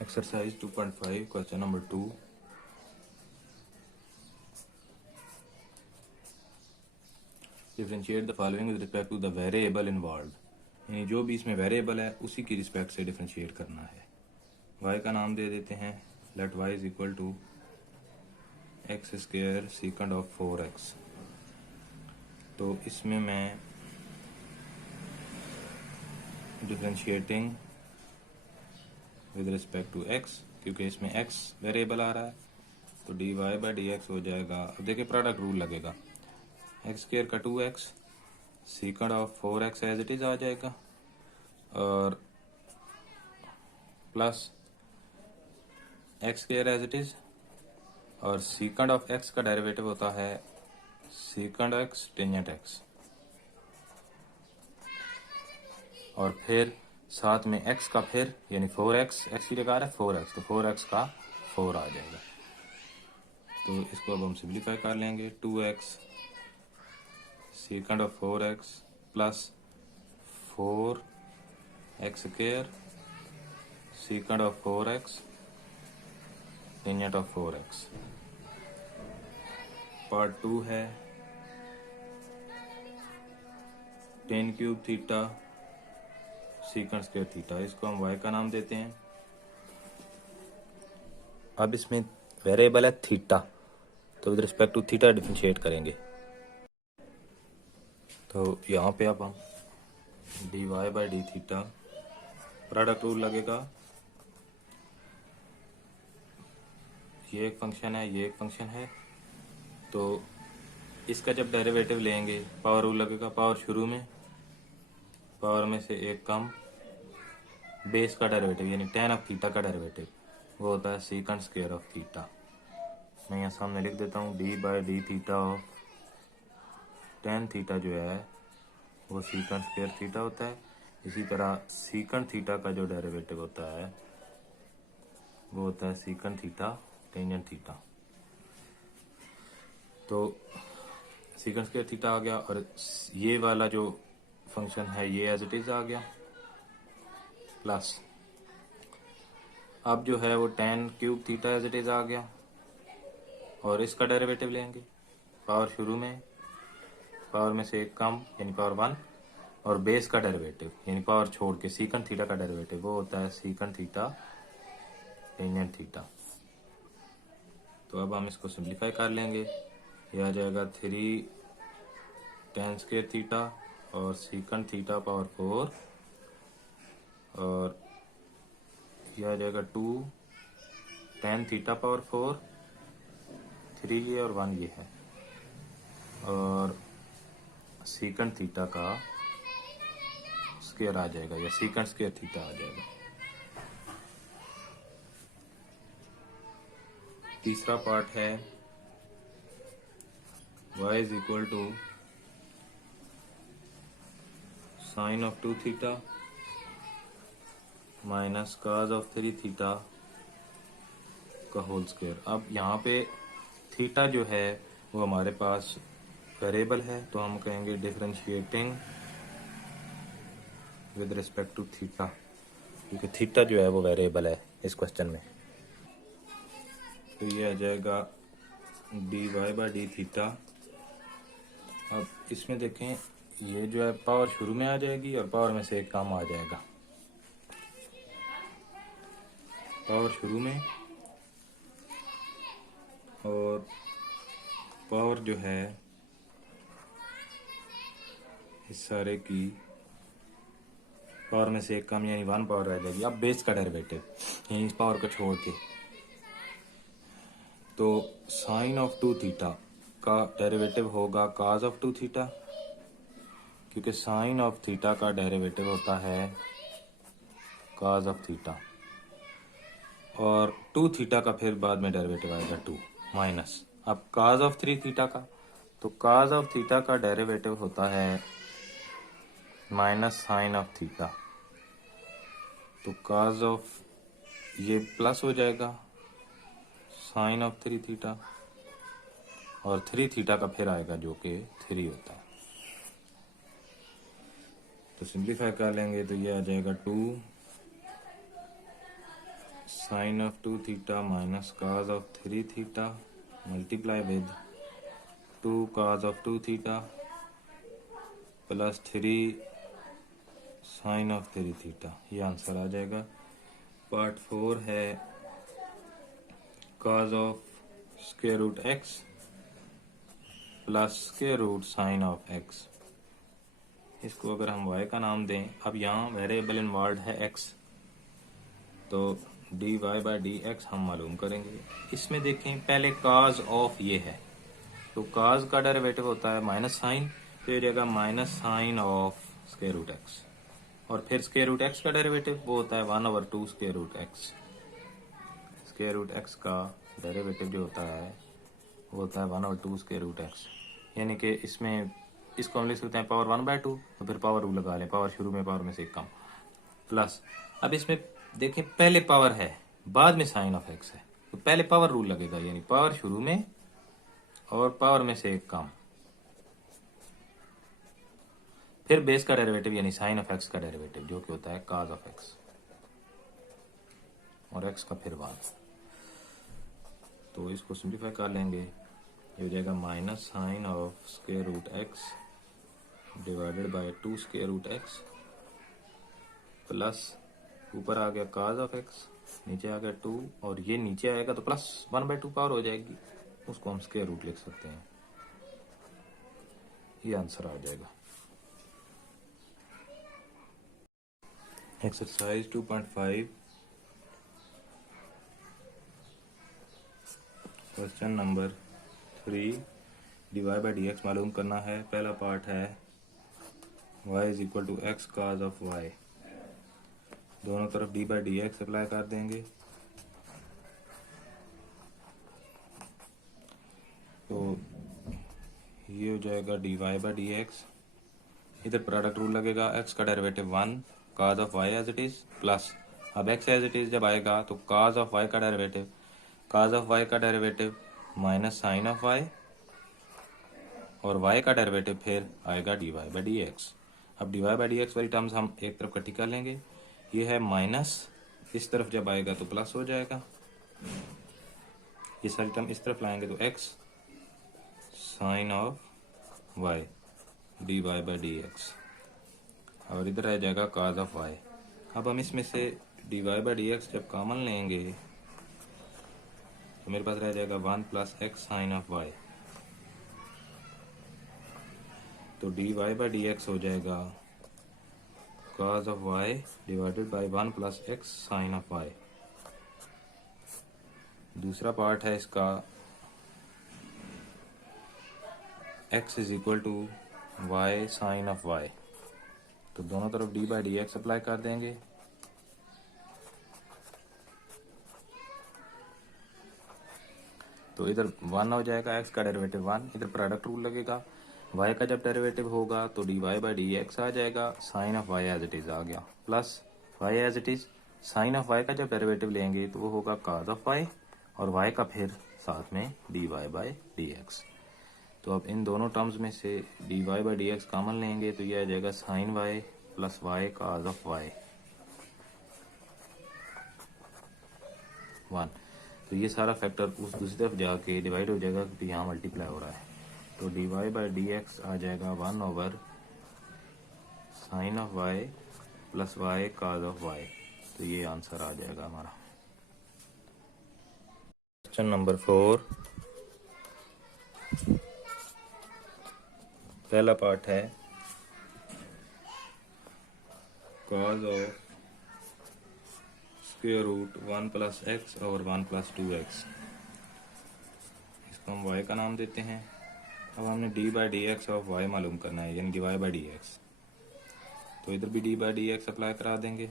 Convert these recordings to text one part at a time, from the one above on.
Exercise 2.5, question number 2. Differentiate the following with respect to the variable involved. यानी जो भी इसमें वेरिएबल है उसी की रिस्पेक्ट से डिफ्रेंशिएट करना है. y का नाम दे देते हैं. Let y is equal to X square secant of 4x. तो इसमें मैं differentiating with respect to x, क्योंकि इसमें x वेरिएबल आ रहा है, तो dy बाई डी एक्स हो जाएगा. अब देखिए प्रोडक्ट रूल लगेगा. एक्स स्क्वायर का 2x secant of 4x as it is आ जाएगा, और plus X square as it is, और सीकंड ऑफ x का डेरिवेटिव होता है सीकंड x टेंजेंट x, और फिर साथ में x का फिर यानी 4x, x की जगह है 4x, तो 4x का 4 आ जाएगा. तो इसको अब हम सिंप्लीफाई कर लेंगे. 2x secant of 4x plus 4x square secant of 4x tangent of 4x. Part 2 है 10 cube theta secant square theta. इसको हम y का नाम देते हैं. अब इसमें वेरिएबल है थीटा, तो with respect to theta differentiate करेंगे. तो यहाँ पे अब हम D Y by D theta, product rule लगेगा. ये एक फंक्शन है, ये एक फंक्शन है, तो इसका जब डेरिवेटिव लेंगे पावर रूल लगेगा. पावर शुरू में, पावर में से एक कम, बेस का डेरिवेटिव यानी tan ऑफ थीटा का डेरिवेटिव वो होता है सीकंड स्क्वायर ऑफ थीटा. मैं यहाँ सामने लिख देता हूँ D by D theta of tan theta जो है वो सीकंड स्क्वायर थीटा होता है. इसी तरह सीकंड थीटा का जो डेरिवेटिव होता है वो होता है सीकंड थीटा टेंजेंट थीटा. तो सीकंड स्क्वायर थीटा आ गया, और ये वाला जो फंक्शन है ये एज इट इज आ गया, प्लस अब जो है वो tan cube theta as it is आ गया, और इसका डेरिवेटिव लेंगे. पावर शुरू में, पावर में से एक कम यानी पावर 1, और बेस का डेरिवेटिव यानी पावर छोड़ के सीकंड थीटा का डेरिवेटिव वो होता है सीकंड थीटा टेंजेंट थीटा. तो अब हम इसको सिंप्लीफाई कर लेंगे. ये आ जाएगा 3 tan स्क्वायर थीटा और सीकंड थीटा पावर 4, और ये आ जाएगा 2 tan थीटा पावर 4, 3 ये और 1 ये है, और सीकंड थीटा का स्क्वायर आ जाएगा या सीकंड स्क्वायर थीटा आ जाएगा. तीसरा पार्ट है y is equal to sine of 2 theta minus cos of 3 theta का होल स्क्वायर. अब यहाँ पे थीटा जो है वो हमारे पास वेरिएबल है, तो हम कहेंगे differentiating with respect to theta, क्योंकि थीटा जो है वो वेरिएबल है इस क्वेश्चन में. तो ये आ जाएगा D Y by D theta. अब इसमें देखें ये जो है पावर शुरू में आ जाएगी और पावर में से एक कम आ जाएगा. पावर शुरू में और पावर जो है इस सारे की पावर में से एक कम यानी 1 पावर रह जाएगी. अब बेस का डेरिवेटिव यानी इस पावर को छोड़ के, तो साइन ऑफ 2 थीटा का डेरिवेटिव होगा कॉस ऑफ 2 थीटा, क्योंकि साइन ऑफ थीटा का डेरिवेटिव होता है कॉस ऑफ थीटा, और 2 थीटा का फिर बाद में डेरिवेटिव आएगा 2 माइनस. अब कॉस ऑफ 3 थीटा का, तो कॉस ऑफ थीटा का डेरिवेटिव होता है माइनस साइन ऑफ थीटा, तो कॉस ऑफ ये प्लस हो जाएगा साइन ऑफ 3 थीटा, और 3 थीटा का फिर आएगा जो कि 3 होता है. तो सिंप्लीफाई कर लेंगे तो ये आ जाएगा 2 sine of 2 theta minus cos of 3 theta multiply with 2 cos of 2 theta plus 3 sine of 3 theta. ये आंसर आ जाएगा। पार्ट 4 है cos of square root X plus square root sine of X. इसको अगर हम y का नाम दें, अब यहाँ वेरिएबल इन्वॉल्व है x, तो dy बाई डी एक्स हम मालूम करेंगे। इसमें देखें पहले cos ऑफ ये है, तो cos का डेरिवेटिव होता है माइनस साइन, तो ये रहेगा minus sine of square root X, और फिर स्क्वायर रूट एक्स का डेरिवेटिव वो होता है 1/2 square root X. Square root X का डेरिवेटिव जो होता है वो होता है 1/2 स्क्वायर रूट एक्स, यानी कि इसमें इसको हम लिख सकते हैं पावर 1/2, तो फिर पावर रूल लगा लें, पावर शुरू में पावर में से कम, प्लस अब इसमें देखें पहले पावर है बाद में साइन ऑफ एक्स है, तो पहले पावर रूल लगेगा, यानी पावर शुरू में और पावर में से एक कम, फिर बेस का डेरिवेटिव यानी साइन ऑफ एक्स का डेरिवेटिव जो कि होता है कॉस ऑफ एक्स, और एक्स का फिर 1। तो इसको सिंप्लीफाई कर लेंगे, ये हो जाएगा minus sine of square root X divided by 2 square root X plus ऊपर आ गया कॉस ऑफ एक्स, नीचे आ गया 2, और ये नीचे आएगा तो प्लस 1/2 पावर हो जाएगी, उसको हम स्क्वायर रूट लिख सकते हैं। ये आंसर आ जाएगा। Exercise 2.5 question number 3 dy by D X मालूम करना है। पहला पार्ट है y is equal to X cos of y, दोनों तरफ D by D X apply कर देंगे, तो ये हो जाएगा D Y by D X, इधर प्रोडक्ट रूल लगेगा, x का derivative 1 cos of y as it is, plus अब x एज इट इज जब आएगा तो कॉस ऑफ y का डेरिवेटिव, कॉस ऑफ y का derivative minus sine of y, और y का डेरिवेटिव फिर आएगा D Y by D X. अब D Y by D X वाली टर्म्स हम एक तरफ इकट्ठी कर लेंगे, ये है माइनस, इस तरफ जब आएगा तो प्लस हो जाएगा, ये सारी टर्म इस तरफ लाएंगे तो x sine of y D Y by D X, और इधर आ जाएगा कॉस ऑफ y। अब हम इसमें से D Y by D X जब कॉमन लेंगे तो मेरे पास रह जाएगा 1 plus X sine of y, तो D Y by D X हो जाएगा cos of y divided by 1 plus X sine of y। दूसरा पार्ट है इसका x is equal to Y sine of y, तो दोनों तरफ D by D X apply कर देंगे, तो इधर 1 हो जाएगा, x का डेरिवेटिव 1, इधर प्रोडक्ट रूल लगेगा, y का जब डेरिवेटिव होगा तो D Y by D X आ जाएगा, sine of y as it is आ गया, plus y as it is, sine of y का जब डेरिवेटिव लेंगे तो वो होगा कॉस ऑफ y, और y का फिर साथ में D Y by D X. तो अब इन दोनों टर्म्स में से D Y by D X common लेंगे तो ये आ जाएगा sine y plus y cos of y 1, तो ये सारा फैक्टर उस दूसरी तरफ जाके डिवाइड हो जाएगा क्योंकि यहाँ मल्टीप्लाई हो रहा है, तो D Y by D X आ जाएगा 1 sine of y plus y cos of y, तो ये आंसर आ जाएगा हमारा। क्वेश्चन नंबर 4, पहला पार्ट है cos of square root 1 plus X और 1 प्लस 2x, इसको हम y का नाम देते हैं। अब हमने D by D X of y मालूम करना है, यानी D Y by D X, तो इधर भी D by D X apply करा देंगे,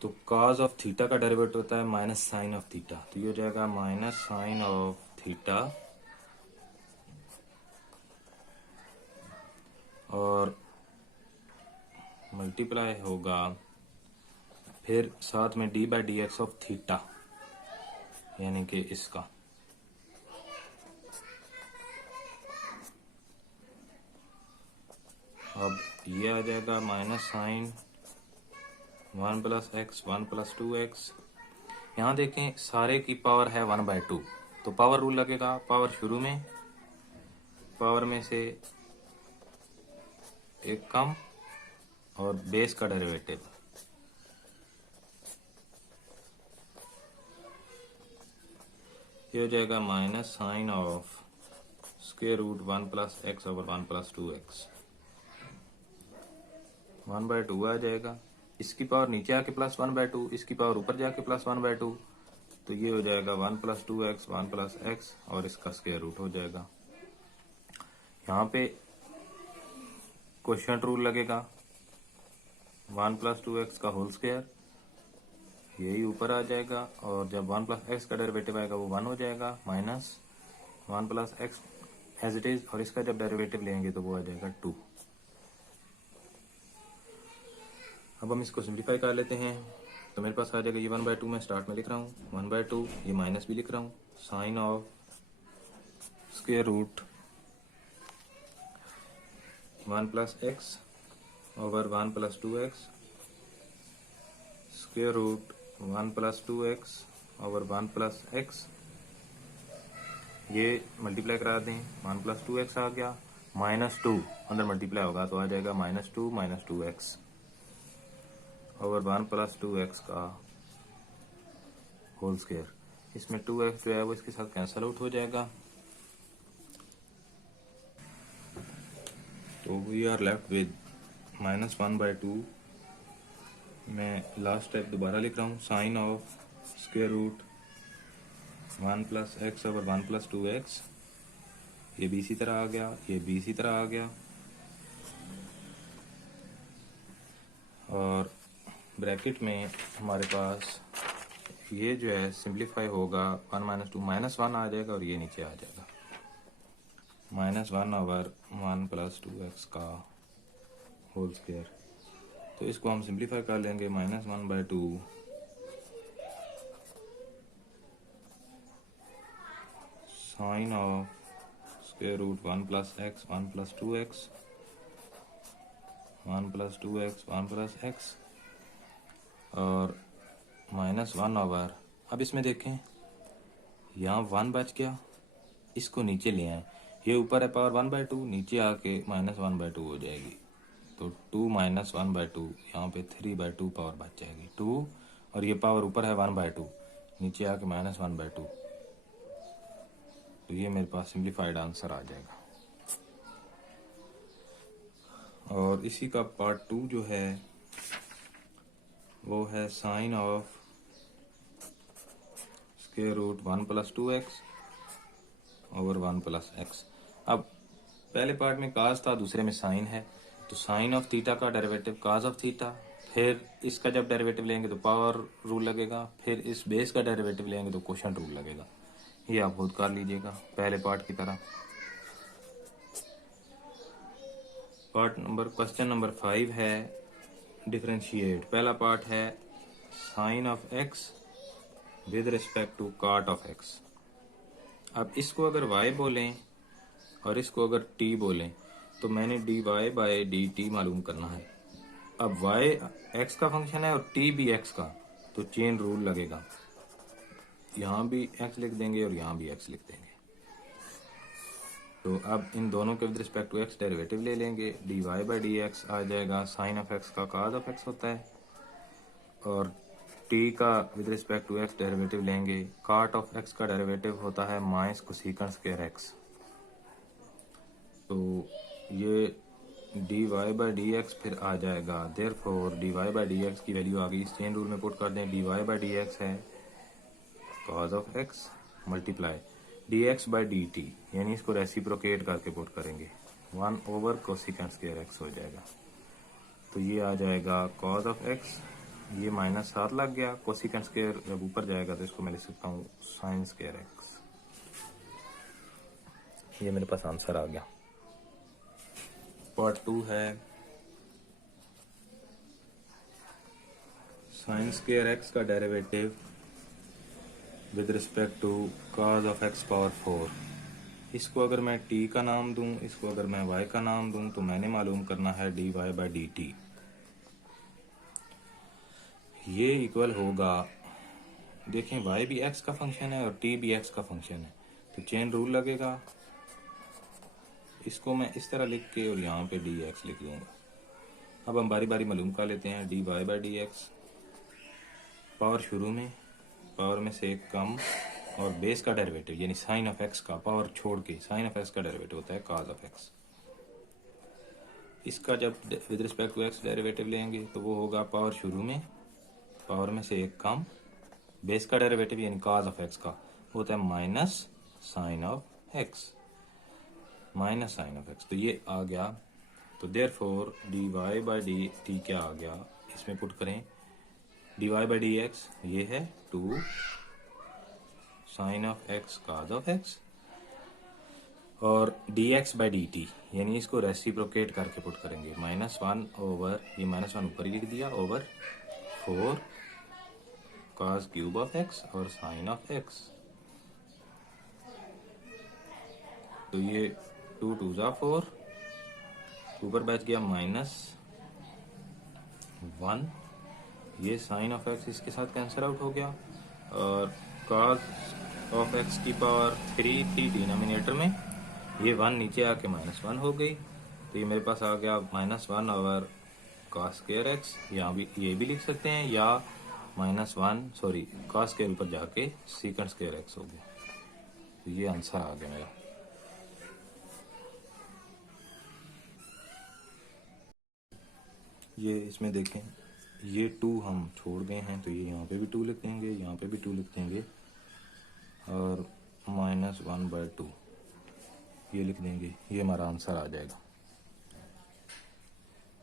तो कॉस ऑफ थीटा का डेरिवेटिव होता है माइनस साइन ऑफ थीटा, तो ये हो जाएगा माइनस साइन ऑफ थीटा, और मल्टीप्लाई होगा फिर साथ में D by D X of theta, यानी कि इसका, अब ये आ जाएगा minus sine 1 plus X 1 plus 2x। यहाँ देखें सारे की पावर है 1/2, तो पावर रूल लगेगा। पावर शुरू में, पावर में से एक कम और बेस का डेरिवेटिव। ये हो जाएगा minus sine of square root 1 plus X over 1 plus 2x। 1/2 आ जाएगा। इसकी पावर नीचे आके प्लस 1/2, इसकी पावर ऊपर जाके प्लस 1/2, तो ये हो जाएगा 1 प्लस 2x 1 प्लस एक्स और इसका स्क्वायर रूट हो जाएगा। यहाँ पे क्वोशिएंट रूल लगेगा। 1 प्लस 2x का होल स्क्वायर यही ऊपर आ जाएगा, और जब 1 प्लस एक्स का डेरिवेटिव आएगा वो 1 हो जाएगा, minus 1 plus X as it is, और इसका जब डेरिवेटिव लेंगे तो वो आ जाएगा 2। अब हम इसको सिंप्लीफाई कर लेते हैं, तो मेरे पास आ जाएगा ये 1/2 मैं स्टार्ट में लिख रहा हूँ, 1/2, ये माइनस भी लिख रहा हूँ, sine of square root 1 plus X over 1 plus 2x square root 1 plus 2x over 1 plus X. ये मल्टीप्लाई करा दें, 1 प्लस 2x आ गया, -2 अंदर मल्टीप्लाई होगा तो आ जाएगा -2 minus 2x over 1 plus 2x का होल स्क्वायर। इसमें 2x जो है वो इसके साथ कैंसल आउट हो जाएगा, तो वी आर लेफ्ट विद -1/2। मैं लास्ट स्टेप दोबारा लिख रहा हूँ, sine of square root 1 plus X over 1 plus 2x। ये भी इसी तरह आ गया, ये भी इसी तरह आ गया, और ब्रैकेट में हमारे पास ये जो है सिंप्लीफाई होगा, 1 माइनस 2 -1 आ जाएगा, और ये नीचे आ जाएगा -1 ओवर 1 प्लस 2x का होल स्क्वायर। तो इसको हम सिंप्लीफाई कर लेंगे, -1/2 sine of square root 1 plus X 1 plus 2x 1 plus 2x 1 plus X, और -1 ओवर, अब इसमें देखें यहाँ 1 बच गया, इसको नीचे ले आए, ये ऊपर है पावर 1/2, नीचे आके -1/2 हो जाएगी, तो 2 माइनस 1/2, यहाँ पे 3/2 पावर बच जाएगी 2, और ये पावर ऊपर है 1/2, नीचे आके -1/2, तो ये मेरे पास सिंप्लीफाइड आंसर आ जाएगा। और इसी का पार्ट 2 जो है वो है sine of square root 1 plus 2x over 1 plus x. अब पहले पार्ट में काज था, दूसरे में साइन है, तो साइन ऑफ थीटा का डेरिवेटिव काज ऑफ थीटा, फिर इसका जब डेरिवेटिव लेंगे तो पावर रूल लगेगा, फिर इस बेस का डेरिवेटिव लेंगे तो क्वोशिएंट रूल लगेगा। ये आप खुद कर लीजिएगा पहले पार्ट की तरह। क्वेश्चन नंबर 5 है डिफरेंशिएट। पहला पार्ट है sine of x with respect to cot of x. अब इसको अगर y बोलें और इसको अगर t बोलें, तो मैंने dy/dt मालूम करना है। अब y x का फंक्शन है और t भी x का, तो चेन रूल लगेगा, यहाँ भी x लिख देंगे और यहाँ भी x लिख देंगे। तो अब इन दोनों के with respect to x derivative ले लेंगे, dy/dx आ जाएगा, साइन ऑफ x का cos ऑफ x होता है, और t का with respect to x derivative लेंगे, cot ऑफ x का डेरिवेटिव होता है माइनस कोसेकंड स्क्वायर x। तो ये dy/dx फिर आ जाएगा, देयरफॉर dy/dx की वैल्यू आ गई, इस चेन रूल में पुट कर दें, dy/dx है cos of x multiply dx/dt, यानी इसको रेसिप्रोकेट करके पुट करेंगे, 1 ओवर कोसेकंड स्क्वायर x हो जाएगा। तो ये आ जाएगा cos ऑफ x, ये -7 लग गया, कोसेकंड स्क्वायर जब ऊपर जाएगा तो इसको मैं लिख सकता हूँ साइन स्क्वायर x। ये मेरे पास आंसर आ गया। पार्ट 2 है साइन स्क्वायर x का derivative with respect to cos of x power 4। इसको अगर मैं t का नाम दूं, इसको अगर मैं y का नाम दूं, तो मैंने मालूम करना है dy/dt। ये इक्वल होगा, देखें y भी x का फंक्शन है और t भी x का फंक्शन है, तो चेन रूल लगेगा। इसको मैं इस तरह लिख के और यहाँ पे dx लिख दूंगा। अब हम बारी बारी मालूम कर लेते हैं। dy/dx, पावर शुरू में, पावर में से एक कम, और बेस का डेरिवेटिव यानी साइन ऑफ x का, पावर छोड़ के साइन ऑफ x का डेरिवेटिव होता है cos ऑफ x। इसका जब with respect to x derivative लेंगे तो वो होगा पावर शुरू में, पावर में से एक कम, बेस का डेरिवेटिव यानी cos ऑफ x का होता है minus sine of x, minus sine of x। तो ये आ गया, तो देयरफॉर dy/dt क्या आ गया, इसमें पुट करें dy/dx ये है 2 sine of x cos of x, और dx/dt यानी इसको रेसिप्रोकेट करके पुट करेंगे -1 ओवर, ये -1 ऊपर ही लिख दिया, over 4 cos cube of x और साइन ऑफ x। तो ये 2 2 जा 4, ऊपर बच गया -1, ये साइन ऑफ x इसके साथ कैंसिल आउट हो गया, और cos ऑफ x की पावर 3 थी डिनोमिनेटर में, ये 1 नीचे आके -1 हो गई, तो ये मेरे पास आ गया -1 ओवर cos स्क्वायर x। यहाँ भी ये भी लिख सकते हैं, या -1 सॉरी cos स्क्वायर ऊपर जाके सीकेंड स्क्वायर x हो गया। तो ये आंसर आ गया मेरा। ये इसमें देखें, ये 2 हम छोड़ गए हैं, तो ये यहाँ पे भी 2 लिख देंगे, यहाँ पे भी 2 लिख देंगे, और -1/2 ये लिख देंगे, ये हमारा आंसर आ जाएगा।